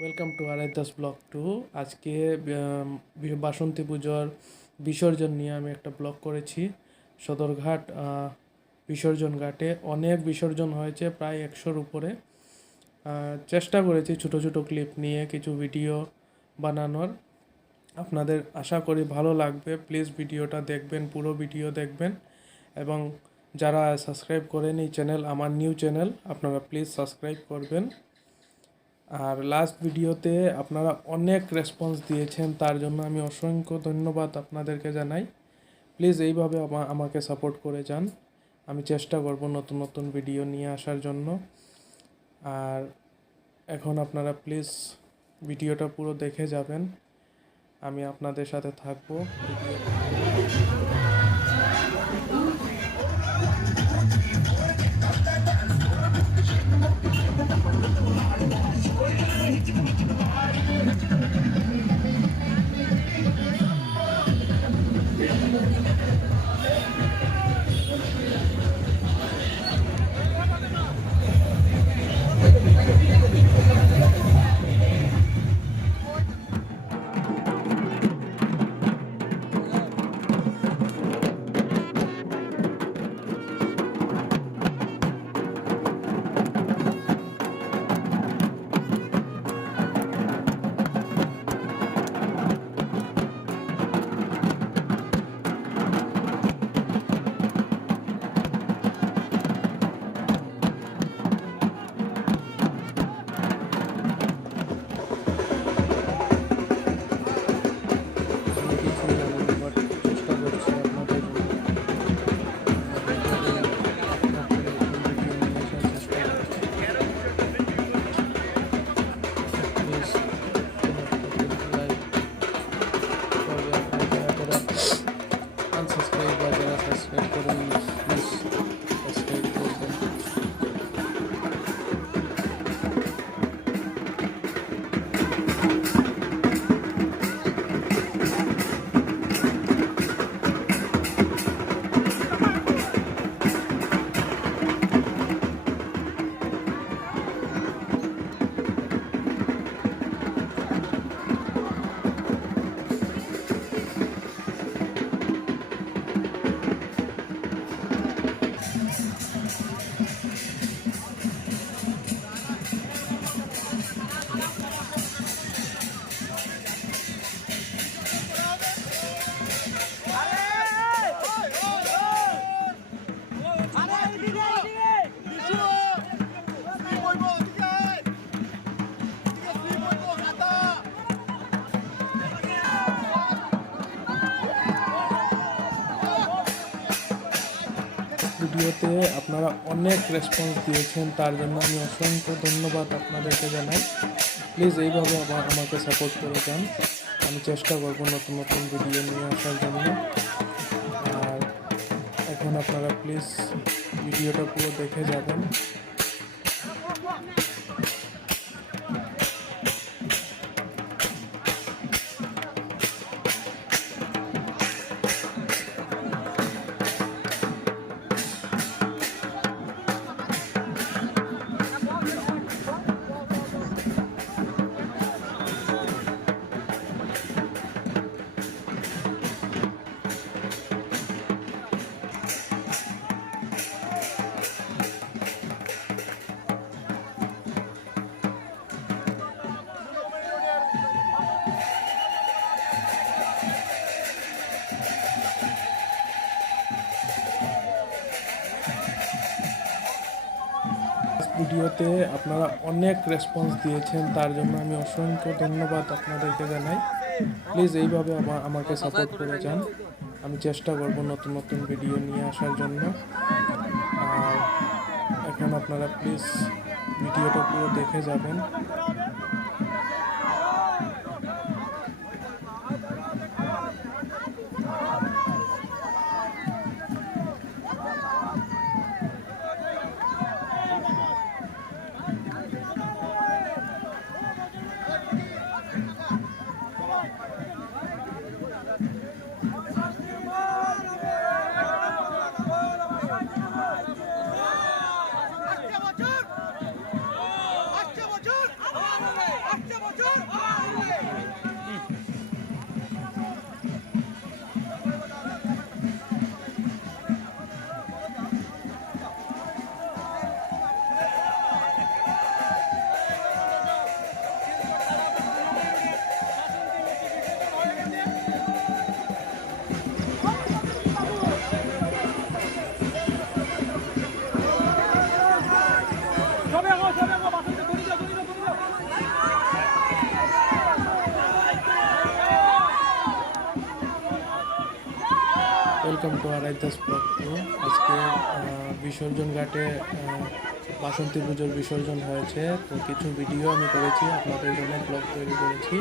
Welcome to Araidas blog two. আজকে বাসন্তী পুজোর বিসর্জন নিয়ে আমি একটা ব্লগ করেছি। সদরঘাট বিসর্জন ঘাটে অনেক বিসর্জন হয়েছে, প্রায় 100-র উপরে। চেষ্টা করেছি ছোটো ছোটো ক্লিপ নিয়ে কিছু ভিডিও বানানোর। আপনাদের আশা করি ভালো লাগবে। প্লিজ ভিডিওটা দেখবেন, পুরো ভিডিও দেখবেন। এবং যারা সাবস্ক্রাইব করেন এই চ্যানেল, আমার নিউ চ্যানেল, আপনারা প্লিজ সাবস্ক্রাইব করবেন। আর লাস্ট ভিডিওতে আপনারা অনেক রেসপন্স দিয়েছেন, তার জন্য আমি অসংখ্য ধন্যবাদ আপনাদেরকে জানাই। প্লিজ এইভাবে আমাকে সাপোর্ট করে যান। আমি চেষ্টা করব নতুন নতুন ভিডিও নিয়ে আসার জন্য। আর এখন আপনারা প্লিজ ভিডিওটা পুরো দেখে যাবেন, আমি আপনাদের সাথে থাকবো ভিডিও। সাবস্ক্রাইব বা যারা সাবস্ক্রাইব করেন প্লিজ সাবস্ক্রাইব করবেন। ভিডিওতে আপনারা অনেক রেসপন্স দিয়েছেন, তার জন্য আমি অসংখ্য ধন্যবাদ আপনাদেরকে জানাই। প্লিজ এইভাবে আমাকে সাপোর্ট করে যান। আমি চেষ্টা করব নতুন নতুন ভিডিও নিয়ে আসার জন্য। আর এখন আপনারা প্লিজ ভিডিওটা পুরো দেখে যাবেন। ভিডিওতে আপনারা অনেক রেসপন্স দিয়েছেন, তার জন্য আমি অসংখ্য ধন্যবাদ আপনাদেরকে জানাই। প্লিজ এইভাবে আমাকে সাপোর্ট করে যান। আমি চেষ্টা করব নতুন নতুন ভিডিও নিয়ে আসার জন্য। আর এখন আপনারা প্লিজ ভিডিওটা পুরো দেখে যাবেন। Welcome to Araidas blog two. আজকে বিসর্জন ঘাটে বাসন্তী পুজোর বিসর্জন হয়েছে, তো কিছু ভিডিও আমি করেছি, আপনাদের জন্য ব্লগ তৈরি করেছি।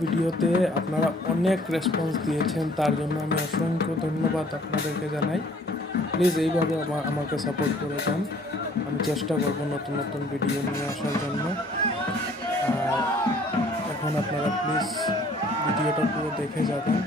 ভিডিওতে আপনারা অনেক রেসপন্স দিয়েছেন, তার জন্য আমি অসংখ্য ধন্যবাদ আপনাদেরকে জানাই। প্লিজ এইভাবে আমাকে সাপোর্ট করে যান। আমি চেষ্টা করব নতুন নতুন ভিডিও নিয়ে আসার জন্য। আর এখন আপনারা প্লিজ ভিডিওটা পুরো দেখে যাবেন।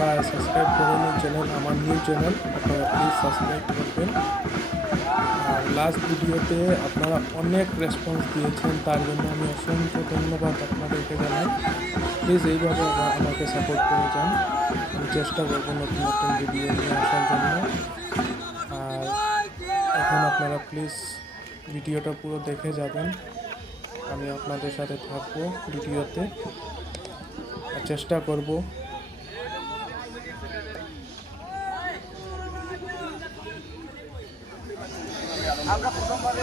যারা সাবস্ক্রাইব করেন এই চ্যানেল, আমার নিউ চ্যানেল, আপনারা প্লিজ সাবস্ক্রাইব করবেন। আর লাস্ট ভিডিওতে আপনারা অনেক রেসপন্স দিয়েছেন, তার জন্য আমি অসংখ্য ধন্যবাদ আপনাদেরকে জানাই। প্লিজ এইভাবে আমাকে সাপোর্ট করে যান। আমি চেষ্টা করবো নতুন নতুন ভিডিও নিয়ে আসার জন্য। আর এখন আপনারা প্লিজ ভিডিওটা পুরো দেখে যাবেন, আমি আপনাদের সাথে থাকবো ভিডিওতে আর চেষ্টা করব আমরা প্রথমবারে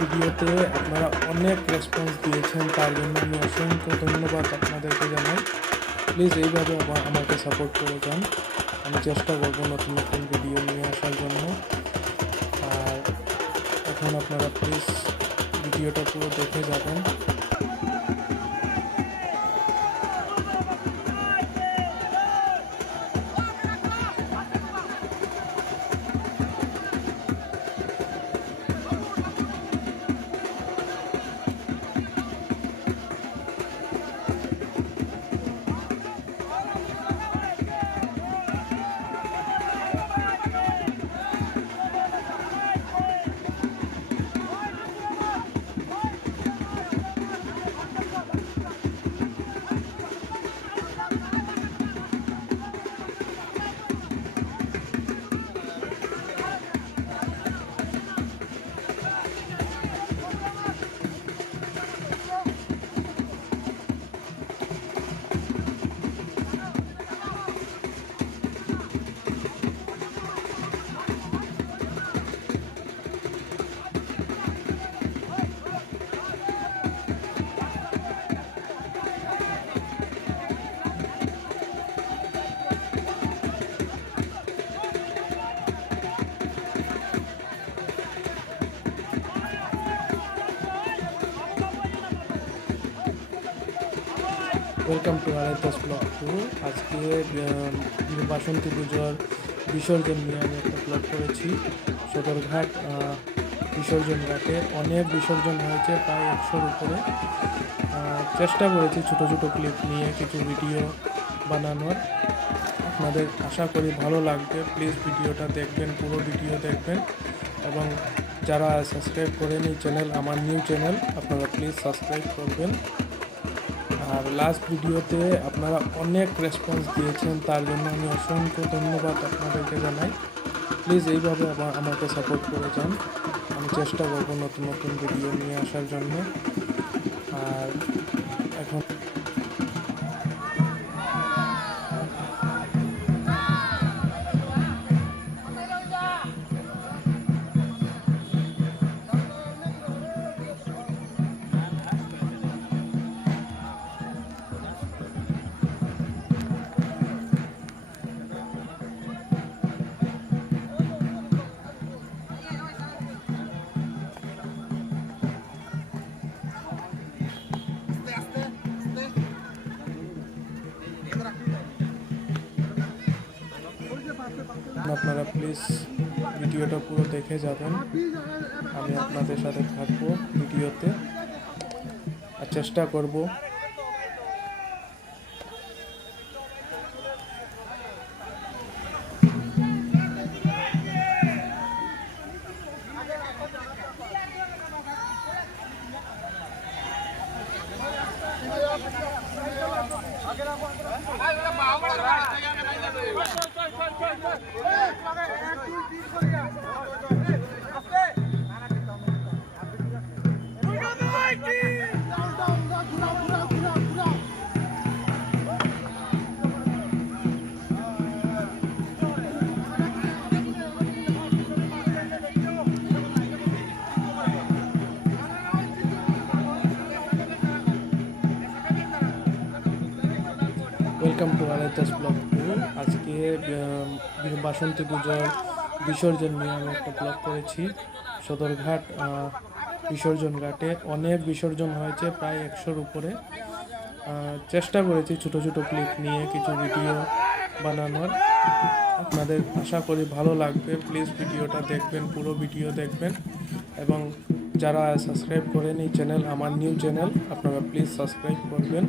ভিডিওতে আপনারা অনেক রেসপন্স দিয়েছেন, তার জন্য আমি অসংখ্য ধন্যবাদ আপনাদেরকে জানাই। প্লিজ এইভাবে আমাকে সাপোর্ট করে যান। আমি চেষ্টা করবো নতুন নতুন ভিডিও নিয়ে আসার জন্য। আর এখন আপনারা প্লিজ ভিডিওটা পুরো দেখে যাবেন। Welcome to Araitas blog 2। আজকে বাসন্তী পুজোর বিসর্জন নিয়ে আমি একটা ব্লগ করেছি। সদরঘাট বিসর্জন ঘাটে অনেক বিসর্জন হয়েছে, প্রায় 100-র উপরে। চেষ্টা করেছি ছোটো ছোটো ক্লিপ নিয়ে কিছু ভিডিও বানানোর। আপনাদের আশা করি ভালো লাগবে। প্লিজ ভিডিওটা দেখবেন, পুরো ভিডিও দেখবেন। এবং যারা সাবস্ক্রাইব করেন এই চ্যানেল, আমার নিউ চ্যানেল, আপনারা প্লিজ সাবস্ক্রাইব করবেন। আর লাস্ট ভিডিওতে আপনারা অনেক রেসপন্স দিয়েছেন, তার জন্য আমি অসংখ্য ধন্যবাদ আপনাদেরকে জানাই। প্লিজ এইভাবে আমাকে সাপোর্ট করে যান। আমি চেষ্টা করবো নতুন নতুন ভিডিও নিয়ে আসার জন্য। আর এখন আপনারা প্লিজ ভিডিওটা পুরো দেখে যাবেন। আমি আপনাদের সাথে থাকবো ভিডিওতে আর চেষ্টা করব ওয়েলকাম টু আলাইতাস ব্লগ 2। আজকে বাসন্তী পুজোর বিসর্জন নিয়ে আমি একটা ব্লগ করেছি। সদরঘাট বিসর্জন ঘাটে অনেক বিসর্জন হয়েছে, প্রায় 100-র উপরে। চেষ্টা করেছি ছোটো ছোটো ক্লিপ নিয়ে কিছু ভিডিও বানানোর। আপনাদের আশা করি ভালো লাগবে। প্লিজ ভিডিওটা দেখবেন, পুরো ভিডিও দেখবেন। এবং যারা সাবস্ক্রাইব করেন এই চ্যানেল, আমার নিউ চ্যানেল, আপনারা প্লিজ সাবস্ক্রাইব করবেন।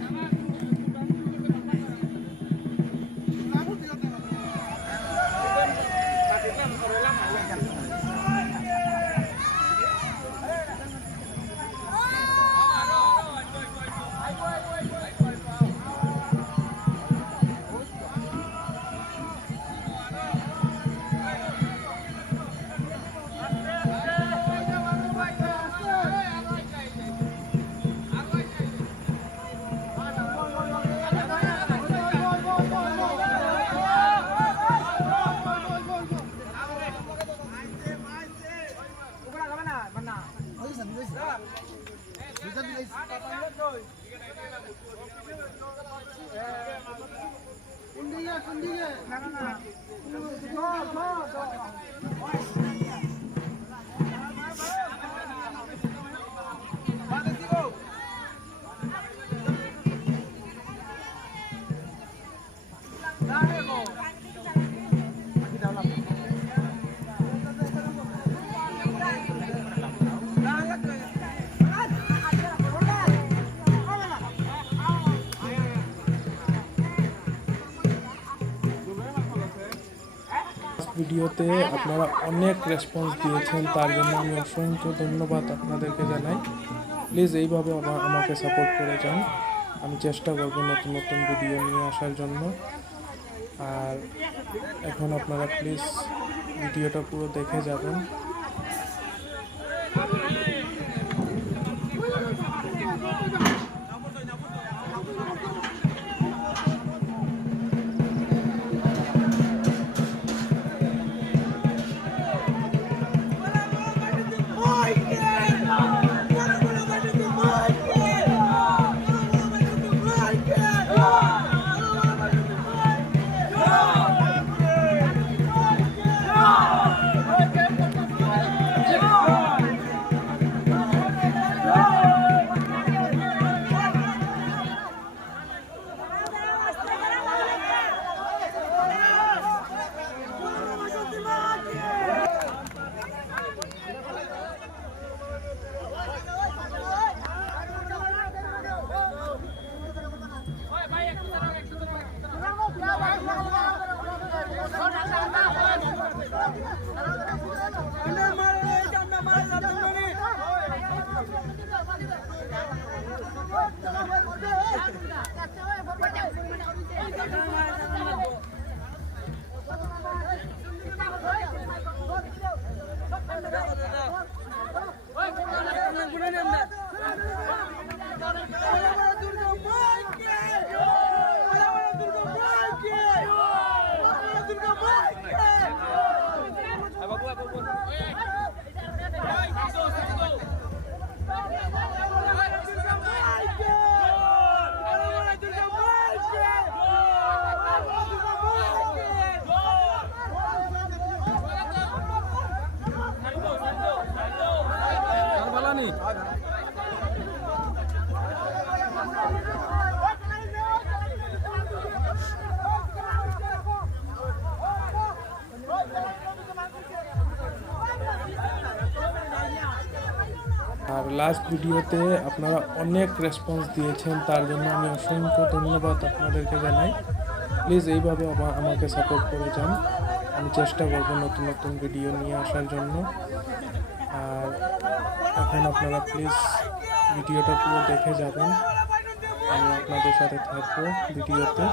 ভিডিওতে আপনারা অনেক রেসপন্স দিয়েছেন, তার জন্য আমি অসংখ্য ধন্যবাদ আপনাদেরকে জানাই। প্লিজ এইভাবে আমাকে সাপোর্ট করে যান। আমি চেষ্টা করব নতুন নতুন ভিডিও নিয়ে আসার জন্য। আর এখন আপনারা প্লিজ ভিডিওটা পুরো দেখে যাবেন। লাস্ট ভিডিওতে আপনারা অনেক রেসপন্স দিয়েছেন, তার জন্য আমি অসংখ্য ধন্যবাদ আপনাদেরকে জানাই। প্লিজ এইভাবে আমাকে সাপোর্ট করে যান। আমি চেষ্টা করব নতুন নতুন ভিডিও নিয়ে আসার জন্য। আর এখন আপনারা প্লিজ ভিডিওটা পুরো দেখে যাবেন, আমি আপনাদের সাথে থাকবো ভিডিওতে।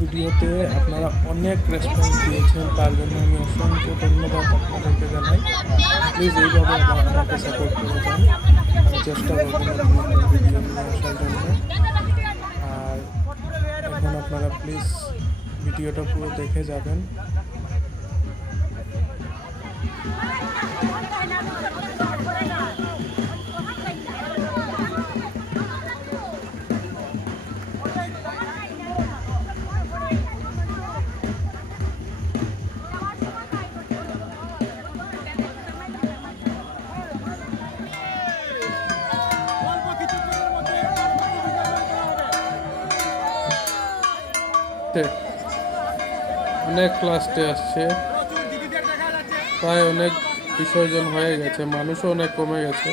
ভিডিওতে আপনারা অনেক রেসপন্স দিয়েছেন, তার জন্য আমি অসংখ্য ধন্যবাদ আপনাদেরকে জানাই। প্লিজ এইভাবে আমাকে সাপোর্ট করে যান। আমি চেষ্টা করব নতুন নতুন ভিডিও নিয়ে আসার জন্য। আর এখন আপনারা প্লিজ ভিডিওটা পুরো দেখে যাবেন। অনেক লাস্টে আসছে, প্রায় অনেক বিসর্জন হয়ে গেছে, মানুষও অনেক কমে গেছে।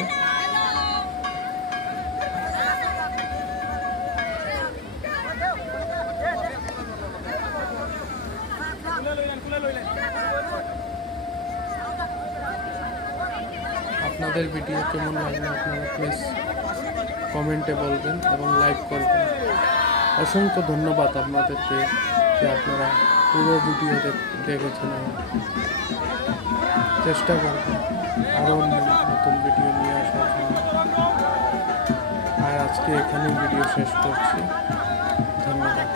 আপনাদের ভিডিও কেমন লাগলো আপনারা প্লিজ কমেন্টে বলবেন এবং লাইক করবেন। অসংখ্য ধন্যবাদ আপনাদেরকে যে আপনারা পুরো ভিডিও দেখেছেন। চেষ্টা করবেন আরও নতুন ভিডিও নিয়ে আসার জন্য। আর আজকে এখানেই ভিডিও শেষ করছি। ধন্যবাদ।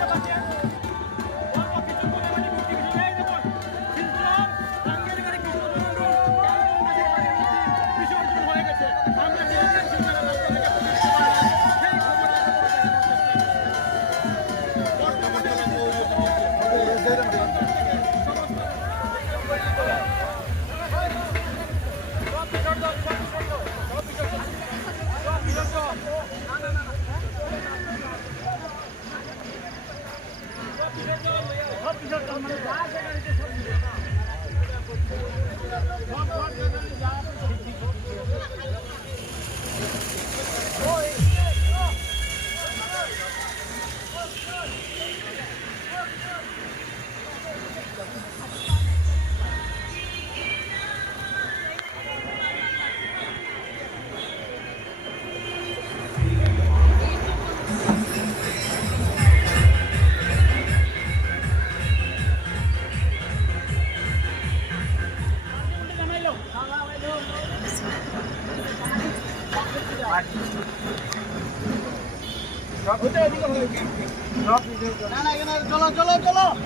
চলো